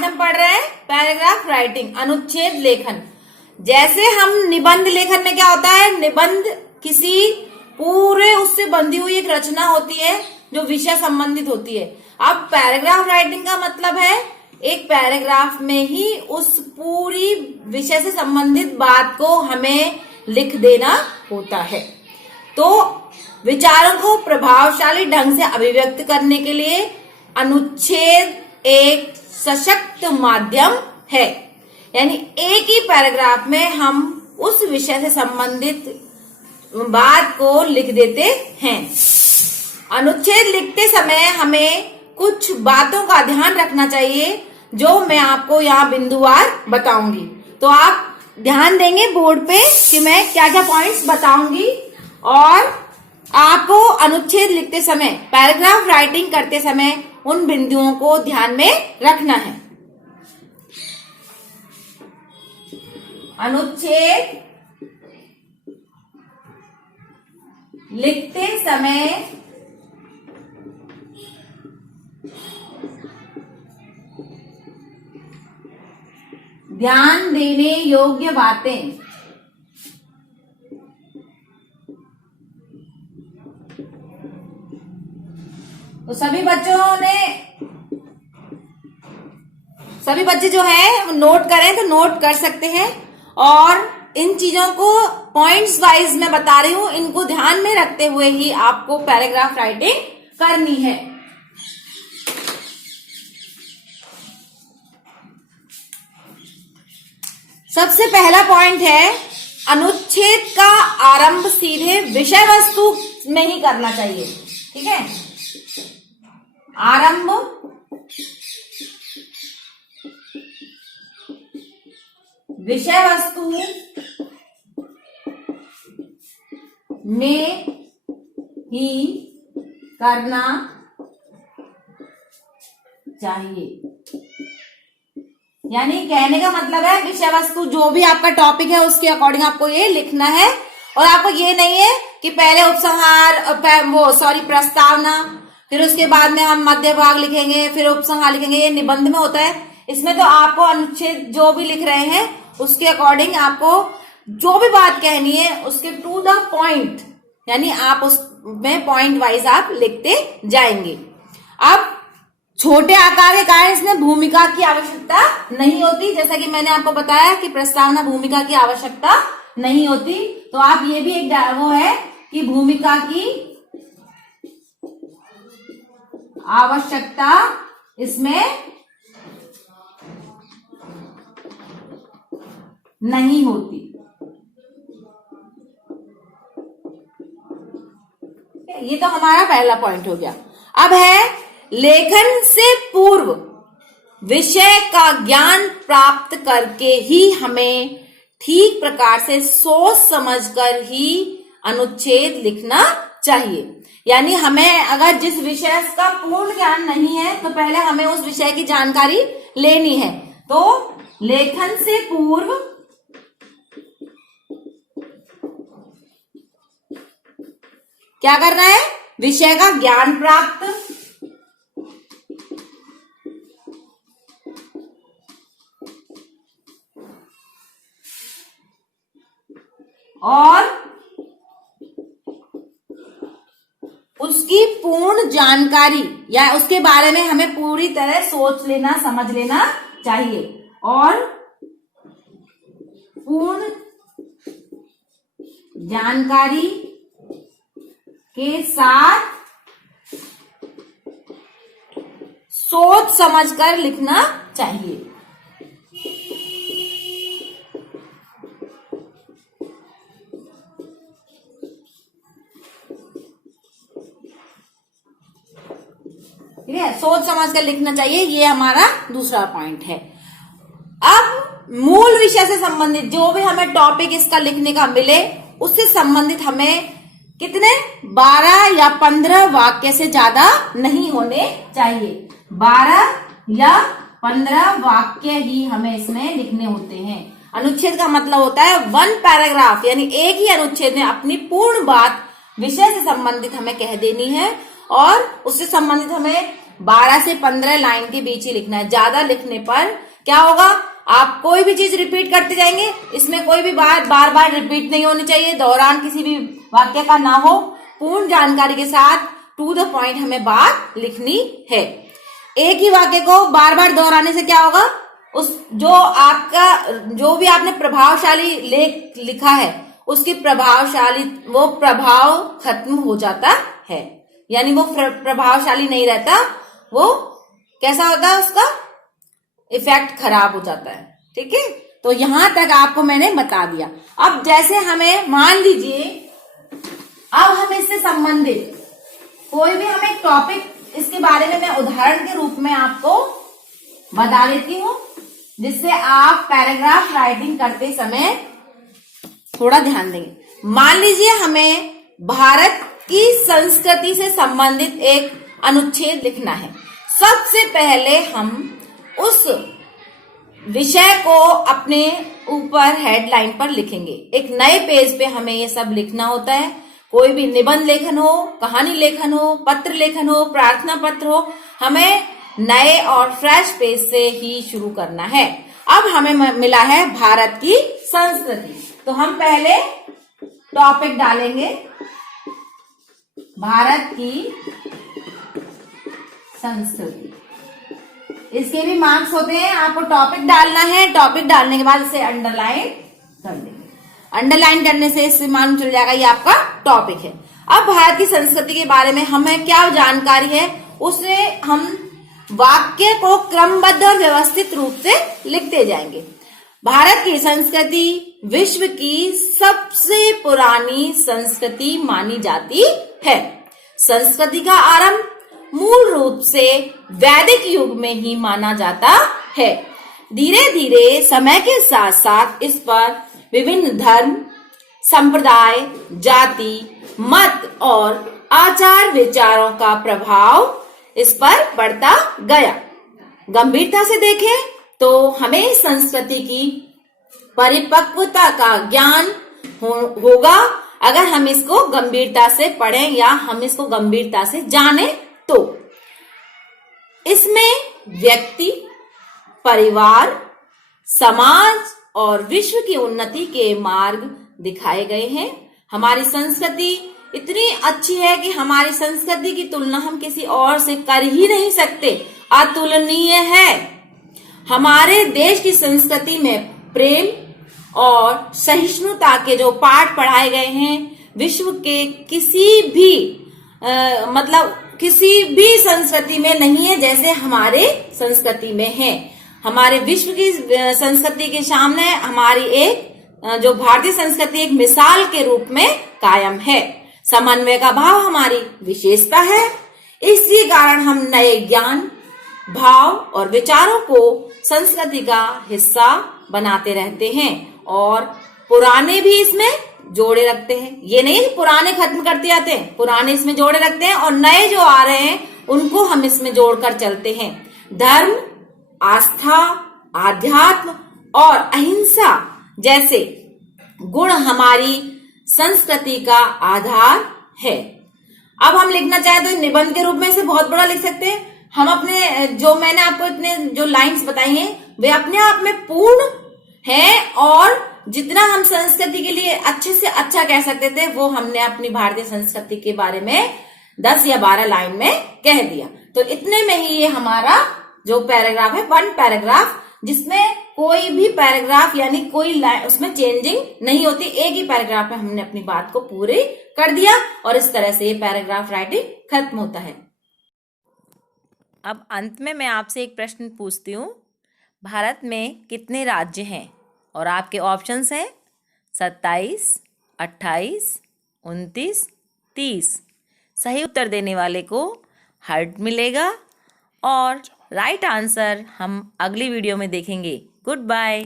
आज हम पढ़ रहे हैं पैराग्राफ राइटिंग, अनुच्छेद लेखन। जैसे हम निबंध लेखन में क्या होता है, निबंध किसी पूरे उससे बंधी हुई एक रचना होती है जो विषय संबंधित होती है। अब पैराग्राफ राइटिंग का मतलब है एक पैराग्राफ में ही उस पूरी विषय से संबंधित बात को हमें लिख देना होता है। तो विचारों को प्रभावशाली ढंग से अभिव्यक्त करने के लिए अनुच्छेद एक सशक्त माध्यम है। यानी एक ही पैराग्राफ में हम उस विषय से संबंधित बात को लिख देते हैं। अनुच्छेद लिखते समय हमें कुछ बातों का ध्यान रखना चाहिए जो मैं आपको यहाँ बिंदुवार बताऊंगी। तो आप ध्यान देंगे बोर्ड पे कि मैं क्या क्या पॉइंट्स बताऊंगी, और आपको अनुच्छेद लिखते समय, पैराग्राफ राइटिंग करते समय उन बिंदुओं को ध्यान में रखना है। अनुच्छेद लिखते समय ध्यान देने योग्य बातें। तो सभी बच्चे जो है नोट करें तो नोट कर सकते हैं, और इन चीजों को पॉइंट्स वाइज मैं बता रही हूं, इनको ध्यान में रखते हुए ही आपको पैराग्राफ राइटिंग करनी है। सबसे पहला पॉइंट है, अनुच्छेद का आरंभ सीधे विषय वस्तु में ही करना चाहिए। ठीक है, आरंभ विषय वस्तु में ही करना चाहिए। यानी कहने का मतलब है विषय वस्तु जो भी आपका टॉपिक है उसके अकॉर्डिंग आपको ये लिखना है, और आपको ये नहीं है कि पहले उपसंहार प्रस्तावना, फिर उसके बाद में हम मध्य भाग लिखेंगे, फिर उपसंहार लिखेंगे। ये निबंध में होता है। इसमें तो आपको अनुच्छेद जो भी लिख रहे हैं उसके अकॉर्डिंग आपको जो भी बात कहनी है उसके टू द पॉइंट, यानी आप उसमें पॉइंट वाइज आप लिखते जाएंगे। अब छोटे आकार के कारण इसमें भूमिका की आवश्यकता नहीं होती, जैसा कि मैंने आपको बताया कि प्रस्तावना भूमिका की आवश्यकता नहीं होती। तो आप ये भी एक वो है कि भूमिका की आवश्यकता इसमें नहीं होती। ये तो हमारा पहला पॉइंट हो गया। अब है लेखन से पूर्व विषय का ज्ञान प्राप्त करके ही हमें ठीक प्रकार से सोच समझकर ही अनुच्छेद लिखना चाहिए। यानी हमें अगर जिस विषय का पूर्ण ज्ञान नहीं है तो पहले हमें उस विषय की जानकारी लेनी है। तो लेखन से पूर्व क्या करना है, विषय का ज्ञान प्राप्त और उसकी पूर्ण जानकारी, या उसके बारे में हमें पूरी तरह सोच लेना, समझ लेना चाहिए, और पूर्ण जानकारी के साथ सोच समझकर लिखना चाहिए। ठीक है, सोच समझकर लिखना चाहिए, ये हमारा दूसरा पॉइंट है। अब मूल विषय से संबंधित जो भी हमें टॉपिक इसका लिखने का मिले उससे संबंधित हमें कितने 12 या 15 वाक्य से ज्यादा नहीं होने चाहिए। 12 या 15 वाक्य ही हमें इसमें लिखने होते हैं। अनुच्छेद का मतलब होता है वन पैराग्राफ, यानी एक ही अनुच्छेद में अपनी पूर्ण बात विषय से संबंधित हमें कह देनी है, और उससे संबंधित हमें 12 से 15 लाइन के बीच ही लिखना है। ज्यादा लिखने पर क्या होगा, आप कोई भी चीज रिपीट करते जाएंगे, इसमें कोई भी बात बार बार रिपीट नहीं होनी चाहिए, दौरान किसी भी वाक्य का ना हो, पूर्ण जानकारी के साथ टू द पॉइंट हमें बात लिखनी है। एक ही वाक्य को बार बार दोहराने से क्या होगा, उस जो भी आपने प्रभावशाली लेख लिखा है उसकी वो प्रभाव खत्म हो जाता है, यानी वो प्रभावशाली नहीं रहता, वो कैसा होता है, उसका इफेक्ट खराब हो जाता है। ठीक है, तो यहां तक आपको मैंने बता दिया। अब जैसे हमें मान लीजिए, अब हम इससे संबंधित कोई भी हमें टॉपिक, इसके बारे में मैं उदाहरण के रूप में आपको बता देती हूं, जिससे आप पैराग्राफ राइटिंग करते समय थोड़ा ध्यान देंगे। मान लीजिए हमें भारत की संस्कृति से संबंधित एक अनुच्छेद लिखना है। सबसे पहले हम उस विषय को अपने ऊपर हेडलाइन पर लिखेंगे। एक नए पेज पे हमें ये सब लिखना होता है। कोई भी निबंध लेखन हो, कहानी लेखन हो, पत्र लेखन हो, प्रार्थना पत्र हो, हमें नए और फ्रेश पेज से ही शुरू करना है। अब हमें मिला है भारत की संस्कृति, तो हम पहले टॉपिक डालेंगे भारत की संस्कृति। इसके भी मार्क्स होते हैं, आपको टॉपिक डालना है। टॉपिक डालने के बाद इसे अंडरलाइन कर देंगे। अंडरलाइन करने से इससे मालूम चल जाएगा ये आपका टॉपिक है। अब भारत की संस्कृति के बारे में हमें क्या जानकारी है, उसे हम वाक्य को क्रमबद्ध और व्यवस्थित रूप से लिखते जाएंगे। भारत की संस्कृति विश्व की सबसे पुरानी संस्कृति मानी जाती है। संस्कृति का आरंभ मूल रूप से वैदिक युग में ही माना जाता है। धीरे धीरे समय के साथ साथ इस पर विभिन्न धर्म, संप्रदाय, जाति, मत और आचार विचारों का प्रभाव इस पर बढ़ता गया। गंभीरता से देखें तो हमें संस्कृति की परिपक्वता का ज्ञान होगा अगर हम इसको गंभीरता से पढ़ें या हम इसको गंभीरता से जानें तो। इसमें व्यक्ति, परिवार, समाज और विश्व की उन्नति के मार्ग दिखाए गए हैं। हमारी संस्कृति इतनी अच्छी है कि हमारी संस्कृति की तुलना हम किसी और से कर ही नहीं सकते, अतुलनीय है। हमारे देश की संस्कृति में प्रेम और सहिष्णुता के जो पाठ पढ़ाए गए हैं, विश्व के किसी भी संस्कृति में नहीं है जैसे हमारे संस्कृति में है। हमारे विश्व की संस्कृति के सामने हमारी जो भारतीय संस्कृति एक मिसाल के रूप में कायम है। समन्वय का भाव हमारी विशेषता है। इसी कारण हम नए ज्ञान, भाव और विचारों को संस्कृति का हिस्सा बनाते रहते हैं और पुराने भी इसमें जोड़े रखते हैं। ये नहीं पुराने खत्म करते जाते हैं, पुराने इसमें जोड़े रखते हैं और नए जो आ रहे हैं उनको हम इसमें जोड़कर चलते हैं। धर्म, आस्था, आध्यात्म और अहिंसा जैसे गुण हमारी संस्कृति का आधार है। अब हम लिखना चाहें तो निबंध के रूप में इसे बहुत बड़ा लिख सकते हैं। हम अपने जो मैंने आपको इतने जो लाइंस बताई हैं वे अपने आप में पूर्ण हैं और जितना हम संस्कृति के लिए अच्छे से अच्छा कह सकते थे वो हमने अपनी भारतीय संस्कृति के बारे में 10 या 12 लाइन में कह दिया। तो इतने में ही ये हमारा जो पैराग्राफ है, वन पैराग्राफ, जिसमें कोई भी पैराग्राफ यानी कोई लाइन उसमें चेंजिंग नहीं होती। एक ही पैराग्राफ में हमने अपनी बात को पूरी कर दिया और इस तरह से ये पैराग्राफ राइटिंग खत्म होता है। अब अंत में मैं आपसे एक प्रश्न पूछती हूँ, भारत में कितने राज्य हैं? और आपके ऑप्शंस हैं 27, 28, 29, 30। सही उत्तर देने वाले को हार्ट मिलेगा और राइट आंसर हम अगली वीडियो में देखेंगे। Good bye.